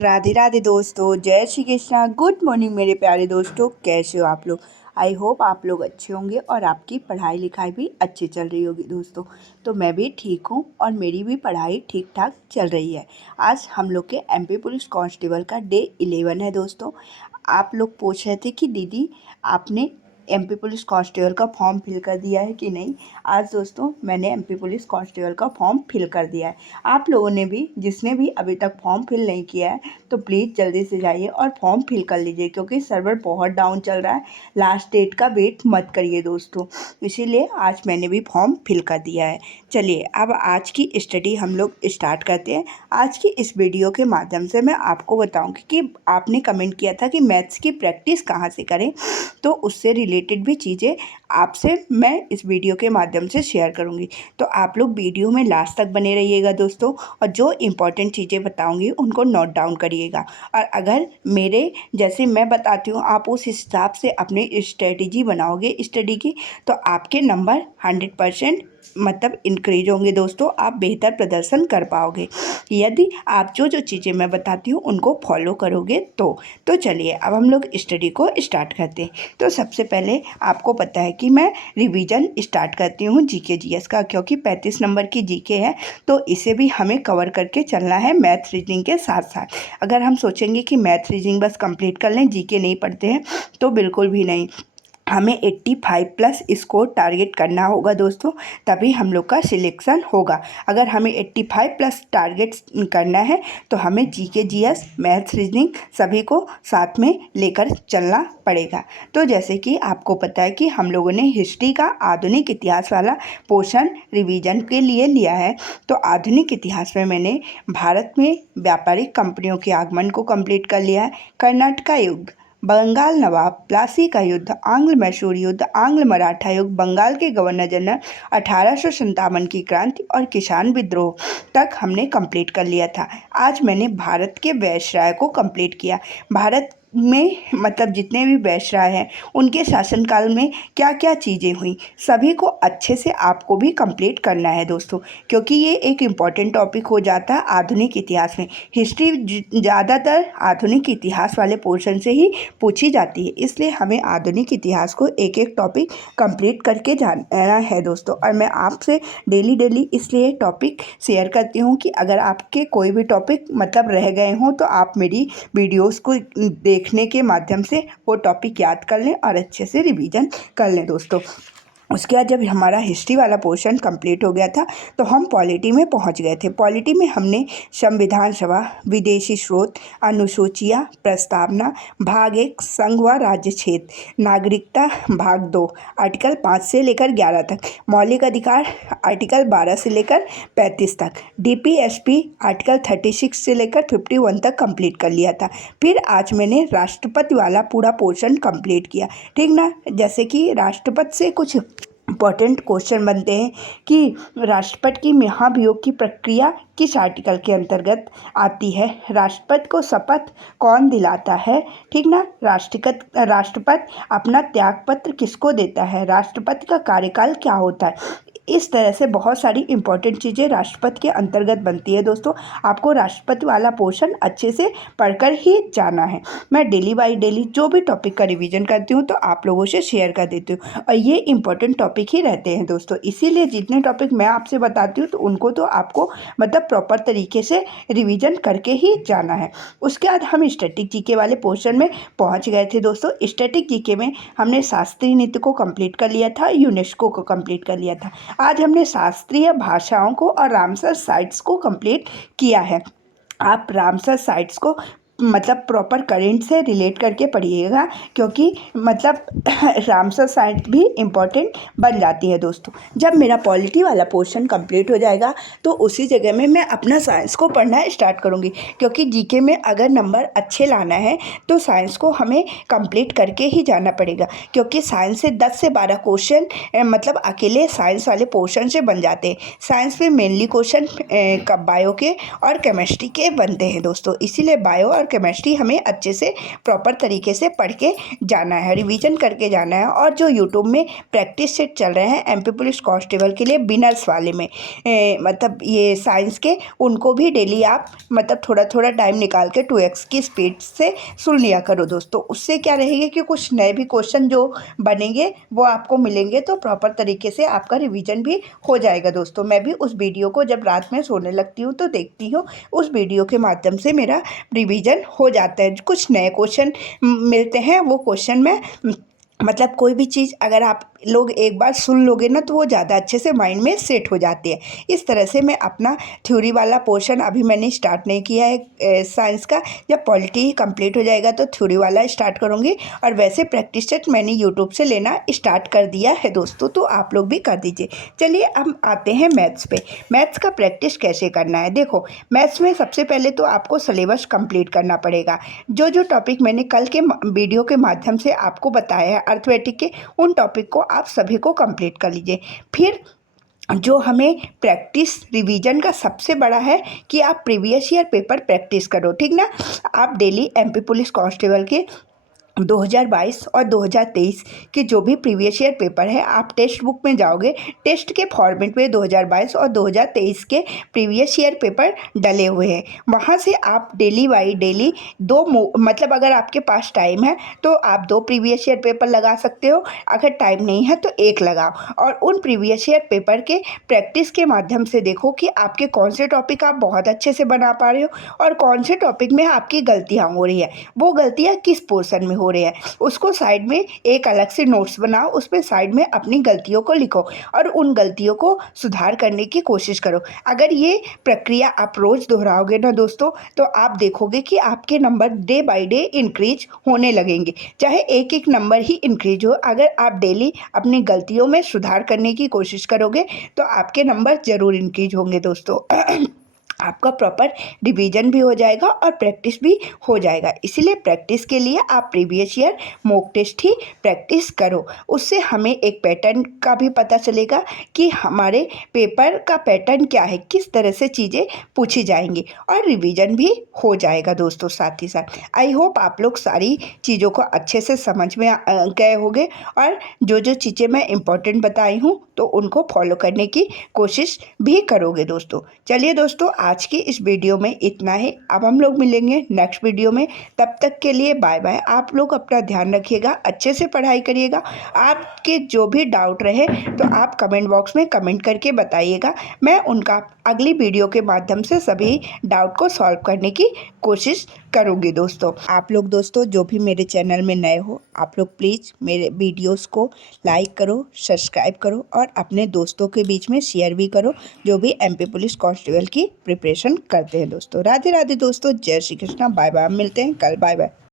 राधे राधे दोस्तों, जय Shri Krishna. Good morning मेरे प्यारे दोस्तों, कैसे हो आप लोग। आई होप आप लोग अच्छे होंगे और आपकी पढ़ाई लिखाई भी अच्छी चल रही होगी दोस्तों। तो मैं भी ठीक हूँ और मेरी भी पढ़ाई ठीक ठाक चल रही है। आज हम लोग के एमपी पुलिस कांस्टेबल का डे 11 है दोस्तों। आप लोग पूछ रहे थे कि दीदी आपने एमपी पुलिस कांस्टेबल का फॉर्म फिल कर दिया है कि नहीं। आज दोस्तों मैंने एमपी पुलिस कांस्टेबल का फॉर्म फिल कर दिया है। आप लोगों ने भी, जिसने भी अभी तक फॉर्म फिल नहीं किया है, तो प्लीज़ जल्दी से जाइए और फॉर्म फिल कर लीजिए, क्योंकि सर्वर बहुत डाउन चल रहा है। लास्ट डेट का वेट मत करिए दोस्तों। इसीलिए आज मैंने भी फॉर्म फिल कर दिया है। चलिए अब आज की स्टडी हम लोग स्टार्ट करते हैं। आज की इस वीडियो के माध्यम से मैं आपको बताऊंगी कि आपने कमेंट किया था कि मैथ्स की प्रैक्टिस कहाँ से करें, तो उससे रिलेटेड भी चीज़ें आपसे मैं इस वीडियो के माध्यम से शेयर करूंगी। तो आप लोग वीडियो में लास्ट तक बने रहिएगा दोस्तों, और जो इम्पोर्टेंट चीज़ें बताऊंगी उनको नोट डाउन करिएगा। और अगर मेरे जैसे मैं बताती हूँ आप उस हिसाब से अपनी स्ट्रेटजी बनाओगे स्टडी की, तो आपके नंबर 100% मतलब इंक्रीज होंगे दोस्तों। आप बेहतर प्रदर्शन कर पाओगे यदि आप जो जो चीज़ें मैं बताती हूँ उनको फॉलो करोगे तो चलिए अब हम लोग स्टडी को स्टार्ट करते हैं। तो सबसे पहले आपको पता है कि मैं रिवीजन स्टार्ट करती हूँ जीके जीएस का, क्योंकि 35 नंबर की जीके है, तो इसे भी हमें कवर करके चलना है मैथ रीजनिंग के साथ साथ। अगर हम सोचेंगे कि मैथ रीजनिंग बस कंप्लीट कर लें, जीके नहीं पढ़ते हैं, तो बिल्कुल भी नहीं। हमें 85 प्लस स्कोर टारगेट करना होगा दोस्तों, तभी हम लोग का सिलेक्शन होगा। अगर हमें 85 प्लस टारगेट करना है तो हमें जीके जीएस मैथ्स रीजनिंग सभी को साथ में लेकर चलना पड़ेगा। तो जैसे कि आपको पता है कि हम लोगों ने हिस्ट्री का आधुनिक इतिहास वाला पोर्शन रिवीजन के लिए लिया है। तो आधुनिक इतिहास में मैंने भारत में व्यापारिक कंपनियों के आगमन को कंप्लीट कर लिया है, कर्नाटका युग, बंगाल नवाब, प्लासी का युद्ध, आंग्ल मैसूर युद्ध, आंग्ल मराठा युग, बंगाल के गवर्नर जनरल, 1857 की क्रांति और किसान विद्रोह तक हमने कंप्लीट कर लिया था। आज मैंने भारत के वायसराय को कंप्लीट किया। भारत में मतलब जितने भी वायसराय हैं उनके शासनकाल में क्या क्या चीज़ें हुई, सभी को अच्छे से आपको भी कंप्लीट करना है दोस्तों, क्योंकि ये एक इम्पॉर्टेंट टॉपिक हो जाता है आधुनिक इतिहास में। हिस्ट्री ज़्यादातर आधुनिक इतिहास वाले पोर्शन से ही पूछी जाती है, इसलिए हमें आधुनिक इतिहास को एक एक टॉपिक कंप्लीट करके जाना है दोस्तों। और मैं आपसे डेली डेली इसलिए टॉपिक शेयर करती हूँ कि अगर आपके कोई भी टॉपिक मतलब रह गए हों तो आप मेरी वीडियोस को देखने के माध्यम से वो टॉपिक याद कर लें और अच्छे से रिवीजन कर लें दोस्तों। उसके बाद जब हमारा हिस्ट्री वाला पोर्शन कंप्लीट हो गया था तो हम पॉलिटी में पहुंच गए थे। पॉलिटी में हमने संविधान सभा, विदेशी स्रोत, अनुसूचियाँ, प्रस्तावना, भाग 1, संघ व राज्य क्षेत्र, नागरिकता भाग 2, आर्टिकल 5 से लेकर 11 तक, मौलिक अधिकार आर्टिकल 12 से लेकर 35 तक, डीपीएसपी आर्टिकल 36 से लेकर 51 तक कंप्लीट कर लिया था। फिर आज मैंने राष्ट्रपति वाला पूरा पोर्शन कंप्लीट किया, ठीक ना। जैसे कि राष्ट्रपति से कुछ इंपॉर्टेंट क्वेश्चन बनते हैं कि राष्ट्रपति की महाभियोग की प्रक्रिया किस आर्टिकल के अंतर्गत आती है, राष्ट्रपति को शपथ कौन दिलाता है, ठीक ना। राष्ट्रपति अपना त्यागपत्र किसको देता है, राष्ट्रपति का कार्यकाल क्या होता है। इस तरह से बहुत सारी इंपॉर्टेंट चीज़ें राष्ट्रपति के अंतर्गत बनती है दोस्तों। आपको राष्ट्रपति वाला पोर्शन अच्छे से पढ़कर ही जाना है। मैं डेली बाई डेली जो भी टॉपिक का रिवीजन करती हूँ तो आप लोगों से शेयर कर देती हूँ, और ये इंपॉर्टेंट टॉपिक ही रहते हैं दोस्तों। इसीलिए जितने टॉपिक मैं आपसे बताती हूँ तो उनको तो आपको मतलब प्रॉपर तरीके से रिवीजन करके ही जाना है। उसके बाद हम स्टैटिक जीके वाले पोर्शन में पहुँच गए थे दोस्तों। स्टैटिक जीके में हमने शास्त्रीय नृत्य को कंप्लीट कर लिया था, यूनेस्को को कंप्लीट कर लिया था। आज हमने शास्त्रीय भाषाओं को और रामसर साइट्स को कंप्लीट किया है। आप रामसर साइट्स को मतलब प्रॉपर करेंट से रिलेट करके पढ़िएगा, क्योंकि मतलब रामसर साइट भी इम्पॉर्टेंट बन जाती है दोस्तों। जब मेरा पॉलिटी वाला पोर्शन कंप्लीट हो जाएगा तो उसी जगह में मैं अपना साइंस को पढ़ना स्टार्ट करूँगी, क्योंकि जीके में अगर नंबर अच्छे लाना है तो साइंस को हमें कंप्लीट करके ही जाना पड़ेगा, क्योंकि साइंस से 10 से 12 क्वेश्चन मतलब अकेले साइंस वाले पोर्शन से बन जाते हैं। साइंस में मेनली क्वेश्चन बायो के और केमिस्ट्री के बनते हैं दोस्तों, इसीलिए बायो और केमिस्ट्री हमें अच्छे से प्रॉपर तरीके से पढ़ के जाना है, रिवीजन करके जाना है। और जो यूट्यूब में प्रैक्टिस सेट चल रहे हैं एमपी पुलिस कांस्टेबल के लिए बिनर्स वाले में मतलब ये साइंस के, उनको भी डेली आप मतलब थोड़ा थोड़ा टाइम निकाल के 2x की स्पीड से सुन लिया करो दोस्तों। उससे क्या रहेगा कि कुछ नए भी क्वेश्चन जो बनेंगे वो आपको मिलेंगे, तो प्रॉपर तरीके से आपका रिवीजन भी हो जाएगा दोस्तों। मैं भी उस वीडियो को जब रात में सोने लगती हूँ तो देखती हूँ, उस वीडियो के माध्यम से मेरा रिवीजन हो जाता है। कुछ नए क्वेश्चन मिलते हैं, वो क्वेश्चन में मतलब कोई भी चीज़ अगर आप लोग एक बार सुन लोगे ना तो वो ज़्यादा अच्छे से माइंड में सेट हो जाती है। इस तरह से मैं अपना थ्योरी वाला पोर्शन अभी मैंने स्टार्ट नहीं किया है साइंस का। जब पॉलिटी कंप्लीट हो जाएगा तो थ्योरी वाला स्टार्ट करूँगी। और वैसे प्रैक्टिस सेट मैंने यूट्यूब से लेना स्टार्ट कर दिया है दोस्तों, तो आप लोग भी कर दीजिए। चलिए हम आते हैं मैथ्स पे। मैथ्स का प्रैक्टिस कैसे करना है, देखो मैथ्स में सबसे पहले तो आपको सिलेबस कंप्लीट करना पड़ेगा। जो जो टॉपिक मैंने कल के वीडियो के माध्यम से आपको बताया है अर्थमेटिक के, उन टॉपिक को आप सभी को कंप्लीट कर लीजिए। फिर जो हमें प्रैक्टिस रिवीजन का सबसे बड़ा है कि आप प्रीवियस ईयर पेपर प्रैक्टिस करो, ठीक ना। आप डेली एमपी पुलिस कांस्टेबल के 2022 और 2023 के जो भी प्रीवियस ईयर पेपर है, आप टेक्स्ट बुक में जाओगे, टेस्ट के फॉर्मेट में 2022 और 2023 के प्रीवियस ईयर पेपर डले हुए हैं। वहाँ से आप डेली बाई डेली मतलब अगर आपके पास टाइम है तो आप 2 प्रीवियस ईयर पेपर लगा सकते हो, अगर टाइम नहीं है तो 1 लगाओ। और उन प्रीवियस ईयर पेपर के प्रैक्टिस के माध्यम से देखो कि आपके कौन से टॉपिक आप बहुत अच्छे से बना पा रहे हो और कौन से टॉपिक में आपकी गलतियाँ हो रही है, वो गलतियाँ किस पोर्शन में हो रही है। उसको साइड में एक अलग से नोट्स बनाओ, उसमें साइड में अपनी गलतियों को लिखो और उन गलतियों को सुधार करने की कोशिश करो। अगर ये प्रक्रिया आप रोज़ दोहराओगे ना दोस्तों, तो आप देखोगे कि आपके number day by day increase होने लगेंगे। चाहे एक एक नंबर ही इंक्रीज हो, अगर आप डेली अपनी गलतियों में सुधार करने की कोशिश करोगे तो आपके नंबर ज़रूर इंक्रीज होंगे दोस्तों। आपका प्रॉपर रिवीजन भी हो जाएगा और प्रैक्टिस भी हो जाएगा। इसीलिए प्रैक्टिस के लिए आप प्रीवियस ईयर मॉक टेस्ट ही प्रैक्टिस करो। उससे हमें एक पैटर्न का भी पता चलेगा कि हमारे पेपर का पैटर्न क्या है, किस तरह से चीज़ें पूछी जाएंगी, और रिवीजन भी हो जाएगा दोस्तों साथ ही साथ। आई होप आप लोग सारी चीज़ों को अच्छे से समझ में गए होंगे और जो जो चीज़ें मैं इम्पोर्टेंट बताई हूँ तो उनको फॉलो करने की कोशिश भी करोगे दोस्तों। चलिए दोस्तों, आज की इस वीडियो में इतना ही। अब हम लोग मिलेंगे नेक्स्ट वीडियो में, तब तक के लिए बाय बाय। आप लोग अपना ध्यान रखिएगा, अच्छे से पढ़ाई करिएगा। आपके जो भी डाउट रहे तो आप कमेंट बॉक्स में कमेंट करके बताइएगा, मैं उनका अगली वीडियो के माध्यम से सभी डाउट को सॉल्व करने की कोशिश करूँगी दोस्तों। आप लोग दोस्तों जो भी मेरे चैनल में नए हो, आप लोग प्लीज़ मेरे वीडियोस को लाइक करो, सब्सक्राइब करो और अपने दोस्तों के बीच में शेयर भी करो जो भी एमपी पुलिस कांस्टेबल की प्रिपरेशन करते हैं दोस्तों। राधे राधे दोस्तों, जय श्री कृष्णा, बाय बाय। मिलते हैं कल, बाय बाय।